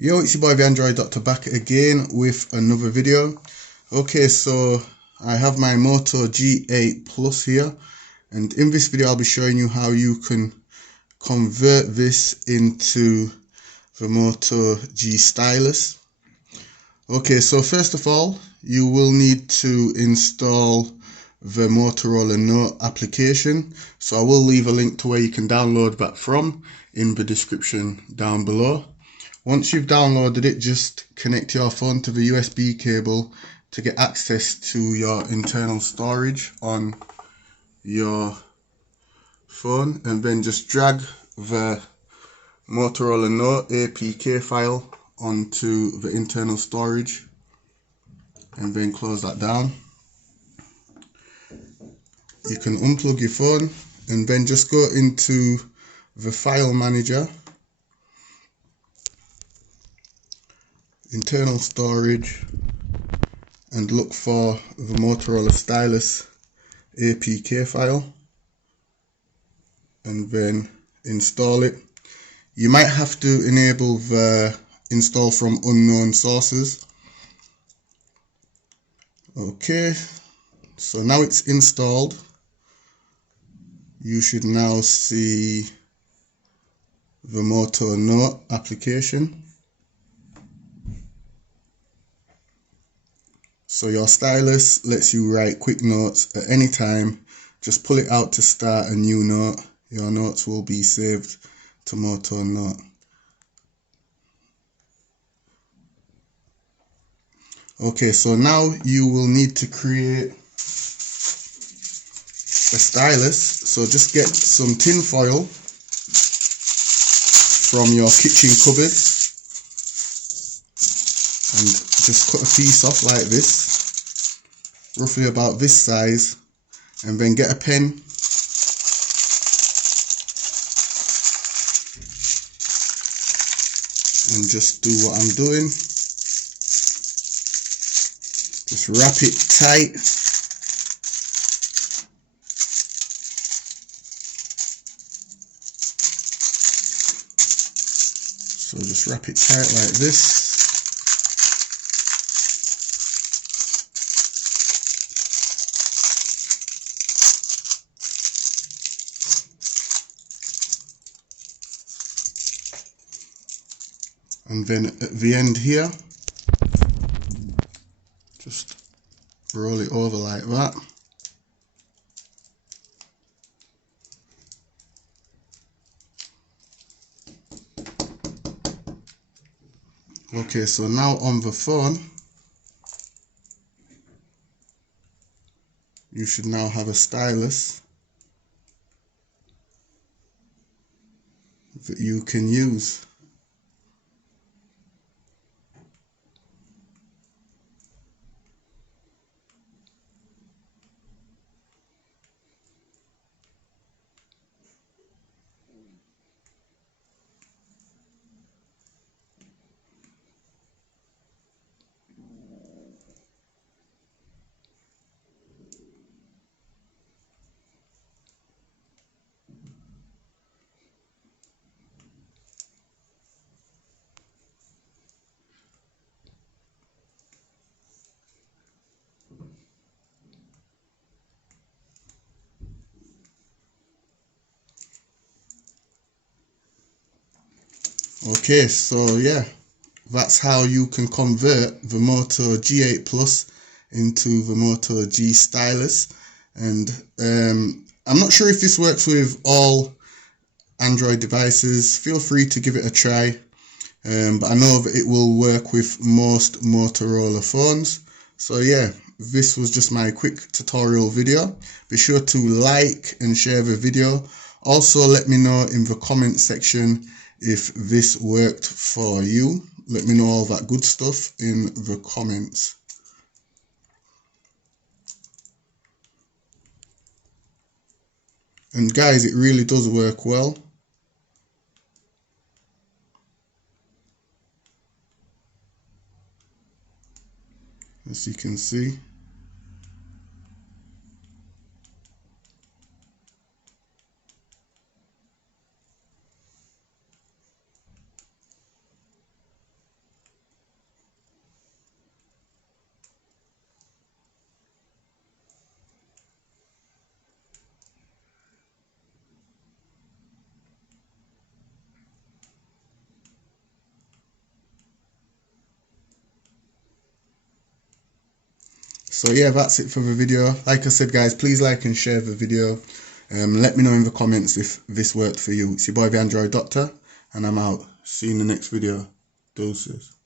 Yo, it's your boy the Android Doctor back again with another video. Okay, so I have my Moto G8 Plus here, and in this video I'll be showing you how you can convert this into the Moto G Stylus. Okay, so first of all, you will need to install the Motorola Note application. So I will leave a link to where you can download that from in the description down below. Once you've downloaded it, just connect your phone to the USB cable to get access to your internal storage on your phone, and then just drag the Motorola Note APK file onto the internal storage and then close that down. You can unplug your phone and then just go into the file manager, internal storage, and look for the Motorola Stylus APK file and then install it. You might have to enable the install from unknown sources. Okay, so now it's installed. You should now see the Moto Note application. So your stylus lets you write quick notes at any time. Just pull it out to start a new note. Your notes will be saved to Moto Note. Okay, so now you will need to create a stylus. So just get some tin foil from your kitchen cupboard and just cut a piece off like this, roughly about this size, and then get a pen and just do what I'm doing. Just wrap it tight. So just wrap it tight like this. And then at the end here, just roll it over like that. Okay, so now on the phone, you should now have a stylus that you can use. Okay, so yeah, that's how you can convert the Moto G8 Plus into the Moto G Stylus. And I'm not sure if this works with all Android devices. Feel free to give it a try, but I know that it will work with most Motorola phones. So yeah, this was just my quick tutorial video. Be sure to like and share the video. Also, let me know in the comment section if this worked for you. Let me know all that good stuff in the comments. And guys, it really does work well. As you can see. So yeah, that's it for the video. Like I said, guys, please like and share the video. Let me know in the comments if this worked for you. It's your boy the Android Doctor, and I'm out. See you in the next video. Deuces.